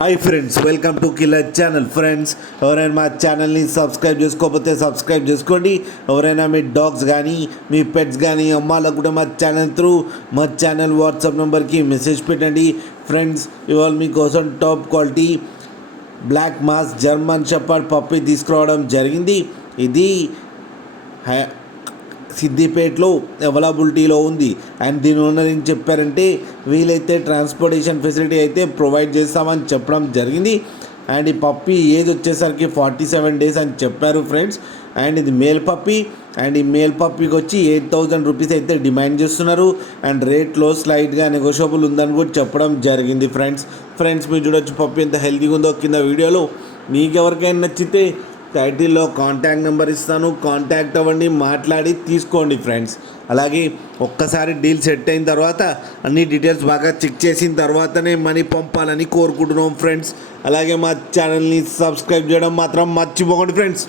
Hi friends, welcome to killer channel. Friends, ఎవరైనా మా ఛానల్ని సబ్స్క్రైబ్ చేసుకోకపోతే సబ్స్క్రైబ్ చేసుకోండి. ఎవరైనా మీ డాగ్స్ కానీ మీ పెట్స్ కానీ అమ్మాలకు కూడా మా ఛానల్ వాట్సాప్ నెంబర్కి మెసేజ్ పెట్టండి. ఫ్రెండ్స్, ఇవాళ మీకోసం top quality black mask German shepherd puppy తీసుకురావడం జరిగింది. ఇది సిద్దిపేటలో అవైలబిలిటీలో ఉంది. అండ్ దీని ఓనర్ ఏం చెప్పారంటే వీలైతే ట్రాన్స్పోర్టేషన్ ఫెసిలిటీ అయితే ప్రొవైడ్ చేస్తామని చెప్పడం జరిగింది. అండ్ ఈ పప్పీ ఏజ్ వచ్చేసరికి 47 డేస్ అని చెప్పారు ఫ్రెండ్స్. అండ్ ఇది మేల్ పప్పీ. అండ్ ఈ మేల్ పప్పీకి వచ్చి 8,000 రూపీస్ అయితే డిమాండ్ చేస్తున్నారు. అండ్ రేట్లో స్లైట్గా నెగోషియబుల్ ఉందని కూడా చెప్పడం జరిగింది ఫ్రెండ్స్ మీరు చూడొచ్చు పప్పీ ఎంత హెల్తీగా ఉందో కింద వీడియోలో. మీకు ఎవరికైనా నచ్చితే టైటిల్లో కాంటాక్ట్ నెంబర్ ఇస్తాను, కాంటాక్ట్ అవ్వండి, మాట్లాడి తీసుకోండి ఫ్రెండ్స్. అలాగే ఒక్కసారి డీల్ సెట్ అయిన తర్వాత అన్ని డీటెయిల్స్ బాగా చెక్ చేసిన తర్వాతనే మనీ పంపాలని కోరుకుంటున్నాం ఫ్రెండ్స్. అలాగే మా ఛానల్ని సబ్స్క్రైబ్ చేయడం మాత్రం మర్చిపోకండి ఫ్రెండ్స్.